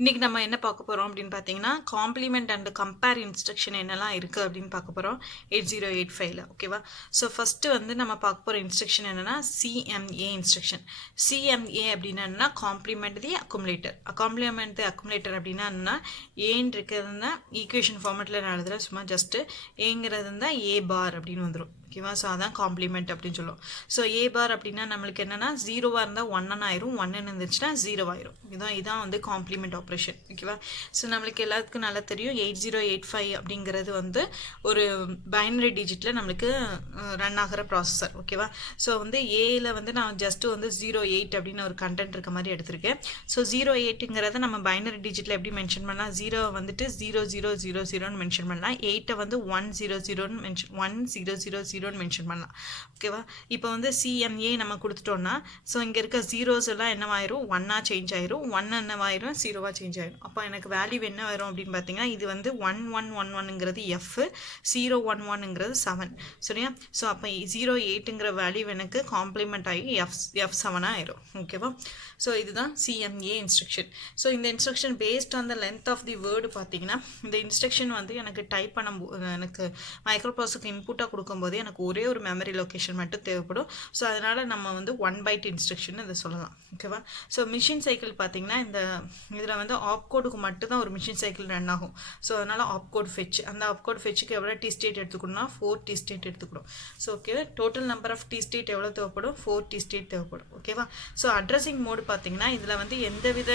இன்றைக்கி நம்ம என்ன பார்க்க போகிறோம் அப்படின்னு பார்த்தீங்கன்னா காம்ப்ளிமெண்ட் அண்ட் கம்பேர் இன்ஸ்ட்ரக்ஷன் என்னெல்லாம் இருக்குது அப்படின்னு பார்க்க போகிறோம் 8085ல் ஓகேவா. ஸோ ஃபஸ்ட்டு வந்து நம்ம பார்க்க போகிற இன்ஸ்ட்ரக்ஷன் என்னென்னா சிஎம்ஏ இன்ஸ்ட்ரக்ஷன். சிஎம்ஏ அப்படின்னா என்னன்னா காம்ப்ளிமெண்ட் தி அக்குமுலேட்டர். காம்ப்ளிமெண்ட் தி அக்குமுலேட்டர் அப்படின்னா என்னன்னா ஏன்னு இருக்கிறதுனா ஈக்குவேஷன் ஃபார்மெட்டில் நான் எழுதுகிறேன், சும்மா ஜஸ்ட்டு ஏங்கிறது இருந்தால் ஏ பார் அப்படின்னு வந்துடும் ஓகேவா. ஸோ அதான் காம்ப்ளிமெண்ட் அப்படின்னு சொல்லுவோம். ஸோ ஏ பார் அப்படின்னா நம்மளுக்கு என்னென்னா ஜீரோவாக இருந்தால் ஒன்னு ஆயிரும், ஒன்னு இருந்துச்சுன்னா ஜீரோ ஆயிரும். இதான் வந்து காம்ப்ளிமெண்ட் ஆப்ரேஷன் ஓகேவா. ஸோ நம்மளுக்கு எல்லாத்துக்கும் நல்லா தெரியும் 8085 அப்படிங்கிறது வந்து ஒரு பைனரி டிஜிட்டில் நம்மளுக்கு ரன் ஆகிற ப்ராசஸர் ஓகேவா. ஸோ வந்து ஏயில் வந்து நான் ஜஸ்ட்டு வந்து 08 அப்படின்னு ஒரு கண்டென்ட் இருக்க மாதிரி எடுத்திருக்கேன். ஸோ 08ங்கிறத நம்ம பைனரி டிஜிட்டில் எப்படி மென்ஷன் பண்ணலாம், 0 வந்துட்டு 0000ன்னு மென்ஷன் பண்ணலாம், 8 வந்து 100ன்னு மென்ஷன் பண்ணலாம் ஓகேவா. இப்போ வந்து சிஎம்ஏ நம்ம கொடுத்துட்டோம்னா ஸோ இங்கே இருக்க ஜீரோஸ் எல்லாம் என்னவாயிரும், ஒன்னா சேஞ்ச் ஆயிரும், ஒன்று என்னவாயிரும், ஜீரோவாக சேஞ்ச் ஆயிரும். அப்போ எனக்கு வேல்யூ என்ன வரும் அப்படின்னு பார்த்தீங்கன்னா இது வந்து 1111ங்கிறது எஃப், 011ங்கிறது 7 சரியா. ஸோ அப்போ 08ங்கிற வேல்யூ எனக்கு காம்ப்ளிமெண்ட் ஆகி எஃப் 7 ஆயிரும் ஓகேவா. ஸோ இதுதான் சிஎம்ஏ இன்ஸ்ட்ரக்ஷன். ஸோ இந்த instruction based on the length of the word பார்த்தீங்கன்னா இந்த இன்ஸ்ட்ரக்ஷன் வந்து எனக்கு டைப் பண்ணும்போது எனக்கு மைக்ரோப்ராசஸருக்கு இன்புட்டாக கொடுக்கும்போது எனக்கு ஒரே ஒரு மெமரி லொக்கேஷன் மட்டும் தேவைப்படும். ஸோ அதனால் நம்ம வந்து 1 பைட் இன்ஸ்ட்ரக்ஷன் இதை சொல்லலாம் ஓகேவா. ஸோ மிஷின் சைக்கிள் பார்த்தீங்கன்னா இந்த இதில் வந்து ஆப்கோடுக்கு மட்டும் தான் ஒரு மிஷின் சைக்கிள் ரன் ஆகும். ஸோ அதனால் ஆப்கோட் ஃபெச், அந்த ஆப்கோட் ஃபெச்சுக்கு எவ்வளோ டி ஸ்டேட் எடுத்துக்கணும்னா 4 டி ஸ்டேட் எடுத்துக்கணும். So okay total number of T state எவ்வளோ தேவைப்படும், 4 டி ஸ்டேட் தேவைப்படும் ஓகேவா. ஸோ அட்ரஸிங் மோடு பார்த்தீங்கன்னா இதில் வந்து எந்தவித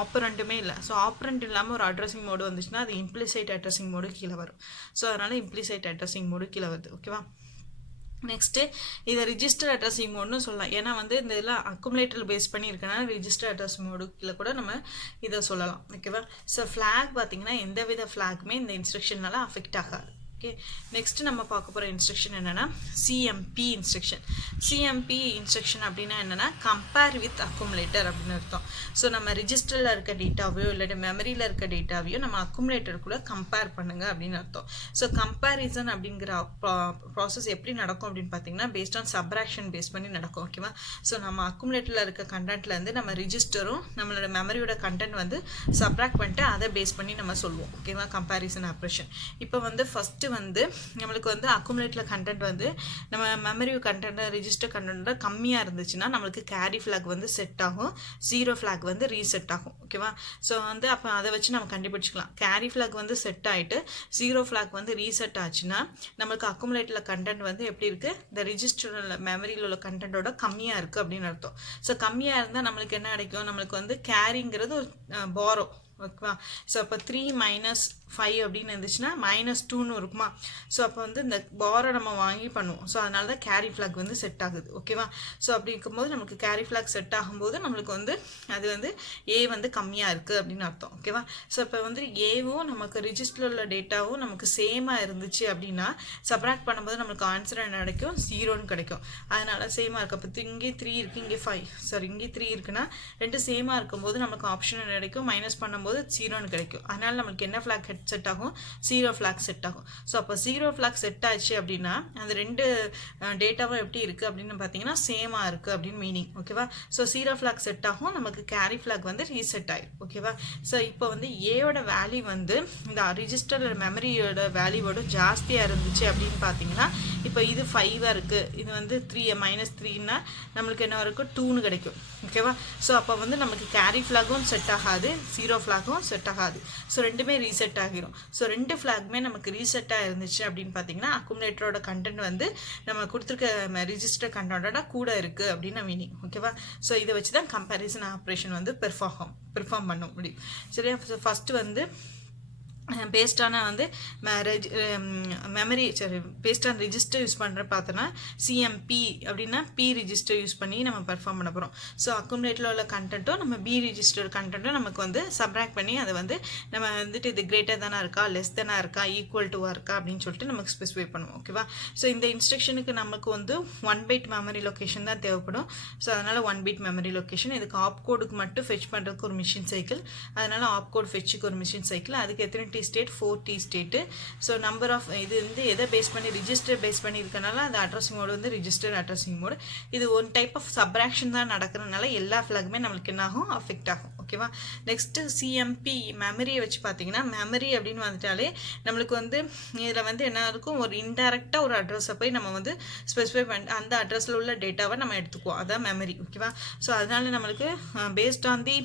ஆப்பரண்ட்டுமே இல்லை. ஸோ ஆப்பரண்ட் இல்லாமல் ஒரு அட்ரஸிங் மோடு வந்துச்சுன்னா அது இம்ப்ளிசைட் அட்ரஸிங் மோடு கீழே வரும். ஸோ அதனால் இம்ப்ளிசைட் அட்ரஸிங் மோடு கீழே வருது ஓகேவா. நெக்ஸ்ட்டு இதை ரிஜிஸ்டர் அட்ரஸிங் மோட்னு சொல்லலாம். ஏன்னா வந்து இந்த இதெல்லாம் அக்குமுலேட்டர் பேஸ் பண்ணி இருக்கனால ரிஜிஸ்டர் அட்ரஸ் மோடுக்கில் கூட நம்ம இதை சொல்லலாம் ஓகேவா. ஸோ ஃப்ளாக் பார்த்தீங்கன்னா எந்த வித ஃப்ளாக்குமே இந்த இன்ஸ்ட்ரக்ஷனால அஃபெக்ட் ஆகாது ஓகே. நெக்ஸ்ட்டு நம்ம பார்க்க போகிற இன்ஸ்ட்ரக்ஷன் என்னென்னா சிஎம்பி இன்ஸ்ட்ரக்ஷன். சிஎம்பி இன்ஸ்ட்ரக்ஷன் அப்படின்னா என்னென்னா கம்பேர் வித் அக்குமுலேட்டர் அப்படின்னு அர்த்தம். ஸோ நம்ம ரிஜிஸ்டரில் இருக்க டேட்டாவையோ இல்லாட்டி மெமரியில் இருக்க டேட்டாவையோ நம்ம அக்குமுலேட்டருக்குள்ளே கம்பேர் பண்ணுங்க அப்படின்னு அர்த்தம். ஸோ கம்பேரிசன் அப்படிங்கிற ப்ராசஸ் எப்படி நடக்கும் அப்படின்னு பார்த்தீங்கன்னா பேஸ்ட் ஆன் சப்ராக்ஷன் பேஸ் பண்ணி நடக்கும் ஓகேவா. ஸோ நம்ம அக்குமுலேட்டரில் இருக்க கண்டென்ட்லேருந்து நம்ம ரிஜிஸ்டரும் நம்மளோட மெமரியோட கண்டென்ட் வந்து சப்ராக்ட் பண்ணிட்டு அதை பேஸ் பண்ணி நம்ம சொல்லுவோம் ஓகேவா. Comparison operation. இப்போ வந்து ஃபஸ்ட்டு வந்து நம்மளுக்கு வந்து அக்குமுலேட்டர் கண்டென்ட் வந்து நம்ம மெமரி கண்டென்ட் ரிஜிஸ்டர் கண்டென்ட் கம்மியாக இருந்துச்சுன்னா நம்மளுக்கு கேரி ஃப்ளாக் வந்து செட் ஆகும், 0 ஃப்ளாக் வந்து ரீசெட் ஆகும் ஓகேவா. ஸோ வந்து அப்போ அதை வச்சு நம்ம கண்டுபிடிச்சிக்கலாம். கேரி ஃப்ளாக் வந்து செட் ஆகிட்டு 0 ஃப்ளாக் வந்து ரீசெட் ஆச்சுன்னா நம்மளுக்கு அக்குமுலேட்டரில் கண்டென்ட் வந்து எப்படி இருக்குது, இந்த ரிஜிஸ்டரில் மெமரியில் உள்ள கண்டென்ட்டோட கம்மியாக இருக்குது அப்படின்னு அர்த்தம். ஸோ கம்மியாக இருந்தால் நம்மளுக்கு என்ன கிடைக்கும், நம்மளுக்கு வந்து கேரிங்கிறது பாரோ ஓகேவா. ஸோ அப்போ 3 - 5 அப்படின்னு இருந்துச்சுன்னா -2ன்னு இருக்குமா. ஸோ அப்போ வந்து இந்த பாரை நம்ம வாங்கி பண்ணுவோம். ஸோ அதனால தான் கேரி ஃப்ளாக் வந்து செட் ஆகுது ஓகேவா. ஸோ அப்படி இருக்கும்போது நமக்கு கேரி ஃப்ளாக் செட் ஆகும்போது நம்மளுக்கு வந்து அது வந்து ஏ வந்து கம்மியாக இருக்குது அப்படின்னு அர்த்தம் ஓகேவா. ஸோ இப்போ வந்து ஏவும் நமக்கு ரிஜிஸ்டரில் உள்ள டேட்டாவும் நமக்கு சேமாக இருந்துச்சு அப்படின்னா சப்ராக்ட் பண்ணும்போது நம்மளுக்கு ஆன்சர் என்ன கிடைக்கும், 0ன்னு கிடைக்கும். அதனால் சேமாக இருக்குது. அப்போ இங்கே 3 இருக்குது, இங்கே 5 சாரி இங்கே 3 இருக்குன்னா ரெண்டு சேமாக இருக்கும்போது நமக்கு ஆப்ஷன் என்ன கிடைக்கும், மைனஸ் பண்ணும்போது 0ன்னு கிடைக்கும். அதனால் நம்மளுக்கு என்ன ஃப்ளாக் செட் ஆகும், 0 ஃப்ளாக் செட் ஆகும். ஸோ அப்போ 0 ஃப்ளாக் செட் ஆச்சு அப்படின்னா அந்த ரெண்டு டேட்டாவும் எப்படி இருக்குது அப்படின்னு பார்த்தீங்கன்னா சேமாக இருக்குது அப்படின்னு மீனிங் ஓகேவா. ஸோ 0 ஃப்ளாக் செட் ஆகும், நமக்கு கேரி ஃப்ளாக் வந்து ரீசெட் ஆகிடும் ஓகேவா. ஸோ இப்போ வந்து ஏயோட வேல்யூ வந்து இந்த ரிஜிஸ்டர் மெமரியோட வேல்யூவோட ஜாஸ்தியாக இருந்துச்சு அப்படின்னு பார்த்தீங்கன்னா இப்போ இது 5 இருக்குது, இது வந்து 3 -3ன்னா நம்மளுக்கு என்ன இருக்கும், 2ன்னு கிடைக்கும் ஓகேவா. ஸோ அப்போ வந்து நமக்கு கேரி ஃப்ளாகும் செட் ஆகாது, 0 ஃப்ளாகும் செட் ஆகாது. ஸோ ரெண்டுமே ரீசெட் ஆகிரும். ஸோ ரெண்டு ஃப்ளாகுமே நமக்கு ரீசெட்டாக இருந்துச்சு அப்படின்னு பார்த்தீங்கன்னா அக்குமுலேட்டரோட கண்டென்ட் வந்து நம்ம கொடுத்துருக்க ரிஜிஸ்டர் கண்டென்ட்டோட கூட இருக்குது அப்படின்னு மீனிங் ஓகேவா. ஸோ இதை வச்சு தான் கம்பேரிசன் ஆப்ரேஷன் வந்து பெர்ஃபார்ம் பண்ண முடியும் சரியா. ஸோ ஃபஸ்ட்டு வந்து பேஸ்டான வந்து மெமரி சரி பேஸ்ட் ஆன் ரிஜிஸ்டர் யூஸ் பண்ணுற பார்த்தோன்னா சிஎம்பி அப்படின்னா பி ரிஜிஸ்டர் யூஸ் பண்ணி நம்ம பெர்ஃபார்ம் பண்ண போகிறோம். ஸோ அக்குமுலேட்டரில் உள்ள கண்டென்ட்டும் நம்ம பி ரிஜிஸ்டர் கண்டென்ட்டும் நமக்கு வந்து சப்ராக்ட் பண்ணி அதை வந்து நம்ம வந்துட்டு இது கிரேட்டர் தானே இருக்கா, லெஸ் தானே இருக்கா, ஈக்குவல் டுவாக இருக்கா அப்படின்னு சொல்லிட்டு நமக்கு ஸ்பெசிஃபை பண்ணுவோம் ஓகேவா. ஸோ இந்த இன்ஸ்ட்ரக்ஷனுக்கு நமக்கு வந்து 1 பைட் மெமரி லொக்கேஷன் தான் தேவைப்படும். ஸோ அதனால் 1 பைட் மெமரி லொக்கேஷன். இதுக்கு ஆப்கோடுக்கு மட்டும் ஃபெச் பண்ணுறதுக்கு ஒரு மிஷின் சைக்கிள், அதனால் ஆப்கோட் ஃபெச்சுக்கு ஒரு மிஷின் சைக்கிள். அதுக்கு எத்தனை T state, 4 T state. So number of இது வந்து எதை பேஸ் பண்ணி ரிஜிஸ்டர் பேஸ் பண்ணி இருக்கனால அந்த அட்ரஸிங் மோடு வந்து ரிஜிஸ்டர் அட்ரஸிங் மோடு. இது ஒன் டைப் ஆஃப் சப்ராக்ஷன் தான் நடக்கிறதுனால எல்லா ஃப்ளாகுமே நம்மளுக்கு என்ன ஆகும், அஃபெக்ட் ஆகும். ஓகேவா. நெக்ஸ்ட்டு சிஎம்பி மெமரியை வச்சு பார்த்தீங்கன்னா மெமரி அப்படின்னு வந்துட்டாலே நம்மளுக்கு வந்து இதில் வந்து என்ன இருக்கும், ஒரு இன்டெரக்டாக ஒரு அட்ரஸை போய் நம்ம வந்து ஸ்பெசிஃபை பண்ணி அந்த அட்ரஸில் உள்ள டேட்டாவை நம்ம எடுத்துக்குவோம், அதான் மெமரி. ஓகேவா. ஸோ அதனால நம்மளுக்கு based on the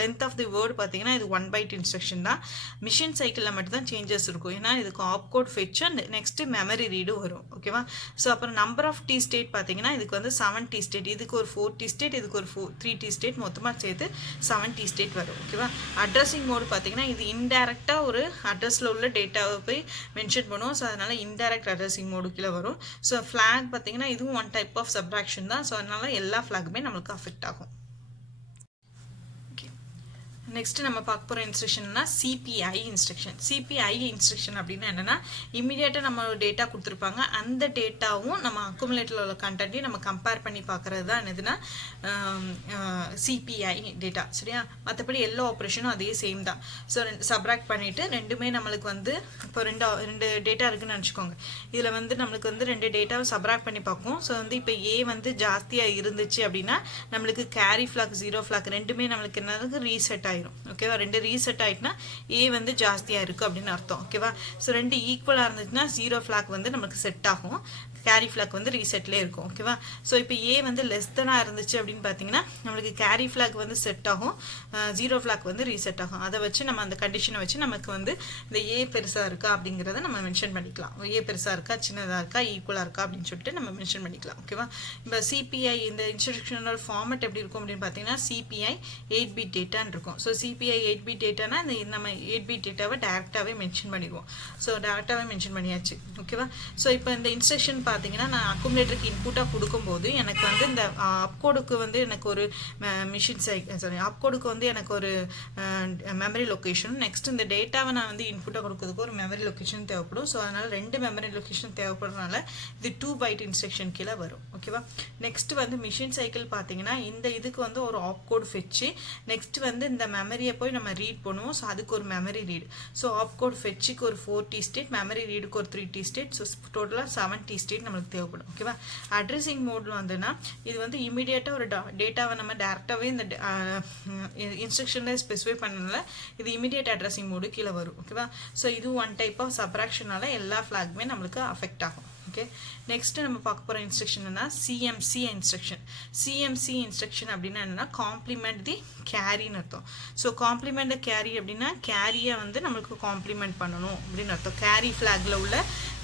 length of the word பார்த்தீங்கன்னா இது 1 byte இன்ஸ்ட்ரக்ஷன் தான். மிஷின் சைக்கிளில் மட்டும்தான் சேஞ்சஸ் இருக்கும், ஏன்னா இதுக்கு opcode fetch and next memory ரீடும் வரும். ஓகேவா. ஸோ அப்புறம் நம்பர் ஆஃப் டி ஸ்டேட் பார்த்தீங்கன்னா இதுக்கு வந்து 7 டி ஸ்டேட், இதுக்கு ஒரு 4 டி ஸ்டேட், இதுக்கு ஒரு 3 டி ஸ்டேட், மொத்தமாக சேர்த்து 7 டி ஸ்டேட் வரும். ஓகேவா. அட்ரஸிங் மோடு பார்த்தீங்கன்னா இது இன்டெரக்டாக ஒரு அட்ரஸில் உள்ள டேட்டாவை போய் மென்ஷன் பண்ணுவோம். ஸோ அதனால் இன்டெரக்ட் அட்ரஸிங் மோடு கீழே வரும். ஸோ ஃப்ளாக் பார்த்தீங்கன்னா இதுவும் ஒன் டைப் ஆஃப் சப்ராக்ஷன் தான். ஸோ அதனால் எல்லா ஃப்ளாகுமே நம்மளுக்கு அஃபெக்ட் ஆகும். நெக்ஸ்ட்டு நம்ம பார்க்க போகிற இன்ஸ்ட்ரக்ஷன்னா சிபிஐ இன்ஸ்ட்ரக்ஷன். சிபிஐ இன்ஸ்ட்ரக்ஷன் அப்படின்னா என்னென்னா இமீடியட்டாக நம்ம டேட்டா கொடுத்துருப்பாங்க, அந்த டேட்டாவும் நம்ம அக்குமுலேட்டரில் உள்ள கண்டென்ட்டையும் நம்ம கம்பேர் பண்ணி பார்க்குறது தான் என்னதுன்னா சிபிஐ டேட்டா. சரியா. மற்றபடி எல்லா ஆப்ரேஷனும் அதே சேம் தான். ஸோ சப்ராக்ட் பண்ணிவிட்டு ரெண்டுமே நம்மளுக்கு வந்து இப்போ ரெண்டு டேட்டா இருக்குதுன்னு நினச்சிக்கோங்க. இதில் வந்து நம்மளுக்கு வந்து 2 டேட்டாவை சப்ராக்ட் பண்ணி பார்ப்போம். ஸோ வந்து இப்போ ஏ வந்து ஜாஸ்தியாக இருந்துச்சு அப்படின்னா நம்மளுக்கு கேரி ஃப்ளாக் 0 ஃப்ளாக் ரெண்டுமே நம்மளுக்கு என்னது ரீசெட் ஆகிடும். ஓகேவா. 2 ரீசெட் ஆகிட்டுனா ஏ வந்து ஜாஸ்தியாக இருக்குது அப்படின்னு அர்த்தம். ஓகேவா. ஸோ 2 ஈக்குவலாக இருந்துச்சுன்னா 0 ஃப்ளாக் வந்து நமக்கு செட் ஆகும், கேரி ஃப்ளாக் வந்து ரீசெட்லேயே இருக்கும். ஓகேவா. ஸோ இப்போ ஏ வந்து லெஸ் தெனாக இருந்துச்சு அப்படின்னு பார்த்தீங்கன்னா நம்மளுக்கு கேரி ஃப்ளாக் வந்து செட் ஆகும், 0 ஃப்ளாக் வந்து ரீசெட் ஆகும். அதை வச்சு நம்ம அந்த கண்டிஷனை வச்சு நமக்கு வந்து இந்த ஏ பெருசாக இருக்கா அப்படிங்கிறத நம்ம மென்ஷன் பண்ணிக்கலாம். ஏ பெருசாக இருக்கா, சின்னதாக இருக்கா, ஈக்குவலாக இருக்கா அப்படின்னு சொல்லிட்டு நம்ம மென்ஷன் பண்ணிக்கலாம். ஓகேவா. இப்போ சிபிஐ இந்த இன்ஸ்ட்ரக்ஷனோட ஃபார்மட் எப்படி இருக்கும் அப்படின்னு பார்த்தீங்கன்னா சிபிஐ 8 bit டேட்டான்னு இருக்கும். ஸோ சிபிஐ 8 bit டேட்டானா இந்த நம்ம 8 bit டேட்டாவை டேரெக்டாகவே மென்ஷன் பண்ணிடுவோம். ஸோ டேரெக்டாகவே மென்ஷன் பண்ணியாச்சு. ஓகேவா. ஸோ இப்போ இந்த இன்ஸ்ட்ரக்ஷன் பார்த்தீங்கன்னா நான் அக்குமுலேட்டருக்கு இன்புட்டாக கொடுக்கும்போது எனக்கு வந்து இந்த அப்கோடுக்கு வந்து எனக்கு ஒரு மிஷின் அப்கோடுக்கு வந்து எனக்கு ஒரு மெமரி லொக்கேஷன், நெக்ஸ்ட் இந்த டேட்டாவை நான் வந்து இன்புட்டாக கொடுக்கறதுக்கு ஒரு மெமரி லொக்கேஷன் தேவைப்படும். ஸோ அதனால் 2 மெமரி லொக்கேஷன் தேவைப்படுறதுனால இது 2 byte இன்ஸ்ட்ரக்ஷன் கீழே வரும். ஓகேவா. நெக்ஸ்ட் வந்து மிஷின் சைக்கிள் பார்த்தீங்கன்னா இந்த இதுக்கு வந்து ஒரு ஆப்கோட் ஃபெச்சு, நெக்ஸ்ட் வந்து இந்த மெமரியை போய் நம்ம ரீட் பண்ணுவோம். ஸோ அதுக்கு ஒரு மெமரி ரீட். ஸோ ஆப்கோட் ஃபெச்சுக்கு ஒரு 4 டி ஸ்டேட், மெமரி ரீடுக்கு ஒரு 3 டி ஸ்டேட், ஸோ டோட்டலாக 7 டி ஸ்டேட் நம்மளுக்கு தேவைப்படும். ஓகேவா. அட்ரஸிங் மோடில் வந்துன்னா இது வந்து இமீடியட்டாக ஒரு டேட்டாவை நம்ம டேரெக்டாகவே இந்த இன்ஸ்ட்ரக்ஷனில் ஸ்பெசிஃபை பண்ணனால இது இமீடியட் அட்ரஸிங் மோடு கீழே வரும். ஓகேவா. ஸோ இது ஒன் டைப் ஆஃப் சப்ராக்ஷனால எல்லா ஃப்ளாகுமே நம்மளுக்கு அஃபெக்ட் ஆகும். ஓகே. நெக்ஸ்ட்டு நம்ம பார்க்க போகிற இன்ஸ்ட்ரக்ஷன் என்ன, சிஎம்சி இன்ஸ்ட்ரக்ஷன். சிஎம்சி இன்ஸ்ட்ரக்ஷன் அப்படின்னா என்னென்னா காம்ப்ளிமெண்ட் தி கேரின்னு அர்த்தம். ஸோ காம்ப்ளிமெண்ட் த கேரி அப்படின்னா கேரியை வந்து நம்மளுக்கு காம்ப்ளிமெண்ட் பண்ணணும் அப்படின்னு அர்த்தம். கேரி ஃப்ளாகில் உள்ள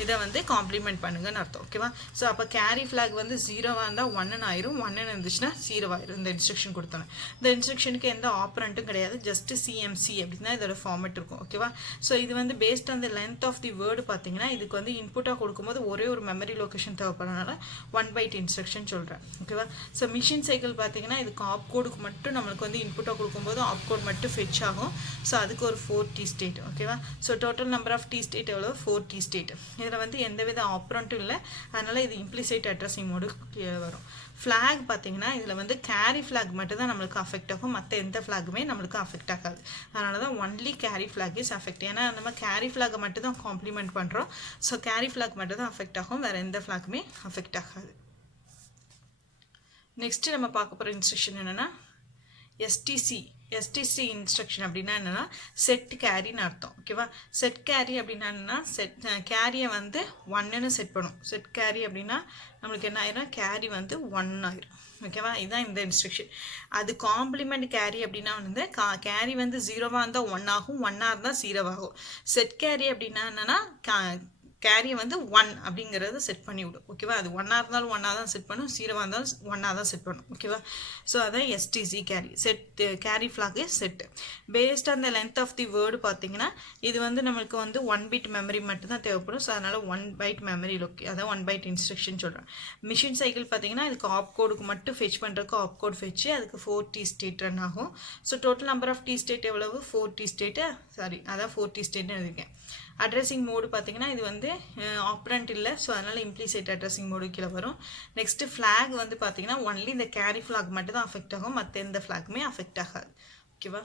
இதை வந்து காம்ப்ளிமெண்ட் பண்ணுங்கன்னு அர்த்தம். ஓகேவா. ஸோ அப்போ கேரி ஃப்ளாக் வந்து 0வாக இருந்தால் 1 ஆயிரும், 1 இருந்துச்சுன்னா 0 ஆயிரும். இந்த இன்ஸ்ட்ரக்ஷன் கொடுத்தோன்னே இந்த இன்ஸ்ட்ரக்ஷனுக்கு எந்த ஆப்ரண்ட்டும் கிடையாது, ஜஸ்ட் சிஎம்சி அப்படின்னா இதோட ஃபார்மெட் இருக்கும். ஓகேவா. ஸோ இது வந்து based on the length of the word பார்த்தீங்கன்னா இதுக்கு வந்து இன்புட்டாக கொடுக்கும்போது ஒரே ஒரு மெமரி லொக்கேஷன் தேவைப்படுறதுனால 1 byte இன்ஸ்ட்ரக்ஷன் சொல்கிறேன். ஓகேவா. ஸோ மிஷின் சைக்கிள் பார்த்தீங்கன்னா இதுக்கு ஆப்கோடுக்கு மட்டும் நம்மளுக்கு வந்து இன்புட்டாக கொடுக்கும்போது ஆப்கோட் மட்டும் ஃபெச் ஆகும். ஸோ அதுக்கு ஒரு 4 டி ஸ்டேட். ஓகேவா. So total number of T state எவ்வளோ, 4 டி ஸ்டேட். இதில் வந்து எந்தவித ஆப்ரண்ட்டும் இல்லை, அதனால் இது இம்ப்ளிசைட் அட்ரஸிங் மோடு வரும். ஃப்ளாக் பார்த்தீங்கன்னா இதில் வந்து கேரி ஃப்ளாக் மட்டும் தான் நம்மளுக்கு அஃபெக்ட் ஆகும், மற்ற எந்த ஃப்ளாகுமே நம்மளுக்கு அஃபெக்ட் ஆகாது. அதனால தான் only carry flag is affect. ஏன்னா நம்ம கேரி ஃப்ளாகை மட்டும் தான் காம்ப்ளிமெண்ட் பண்ணுறோம். ஸோ கேரி ஃப்ளாக் மட்டும் தான் அஃபெக்ட் ஆகும், வேறு எந்த ஃப்ளாகுமே அஃபெக்ட் ஆகாது. நெக்ஸ்ட்டு நம்ம பார்க்க போகிற இன்ஸ்ட்ரக்ஷன் என்னென்னா எஸ்டிசி இன்ஸ்ட்ரக்ஷன் அப்படின்னா என்னென்னா செட் கேரின்னு அர்த்தம். ஓகேவா. செட் கேரி அப்படின்னா என்னென்னா கேரியை வந்து 1ன்னு செட் பண்ணும். செட் கேரி அப்படின்னா நம்மளுக்கு என்ன ஆயிரும், கேரி வந்து 1 ஆயிரும். ஓகேவா. இதுதான் இந்த இன்ஸ்ட்ரக்ஷன். அது காம்ப்ளிமெண்ட் கேரி அப்படின்னா வந்து கேரி வந்து 0வாக இருந்தால் 1 ஆகும், 1ஆக இருந்தால் 0 ஆகும். செட் கேரி அப்படின்னா என்னென்னா கேரியை வந்து 1 அப்படிங்கிறத செட் பண்ணி விடும். ஓகேவா. அது 1ஆக இருந்தாலும் 1ஆக தான் செட் பண்ணும், 0வாக இருந்தாலும் 1ஆக தான் செட் பண்ணும். ஓகேவா. ஸோ அதான் STC carry. Set carry flag set based on the length of the word பார்த்தீங்கன்னா இது வந்து நம்மளுக்கு வந்து 1 bit மெமரி மட்டும் தான் தேவைப்படும். ஸோ அதனால் 1 byte மெமரி அதான் 1 byte இன்ஸ்ட்ரக்ஷன் சொல்கிறேன். மிஷின் சைக்கிள் பார்த்தீங்கன்னா இதுக்கு ஆப்கோடுக்கு மட்டும் ஃபெச் பண்ணுறதுக்கு ஆப்கோட் ஃபெச்சு, அதுக்கு 4 டி ஸ்டேட் ரன் ஆகும். So total number of T state எவ்வளவு, 4 டி ஸ்டேட்டு, அதான் 4 டி ஸ்டேட்னு எழுதிருக்கேன். அட்ரஸிங் மோடு பார்த்தீங்கன்னா இது வந்து ஆப்ரண்ட் இல்லை, ஸோ அதனால் இம்ப்ளிசைட் அட்ரஸிங் மோடு கீழே வரும். நெக்ஸ்ட்டு ஃப்ளாக் வந்து பார்த்தீங்கன்னா ஒன்லி இந்த கேரி ஃப்ளாக் மட்டும் தான் அஃபெக்ட் ஆகும், மற்ற எந்த ஃப்ளாக்குமே அஃபெக்ட் ஆகாது. ஓகேவா.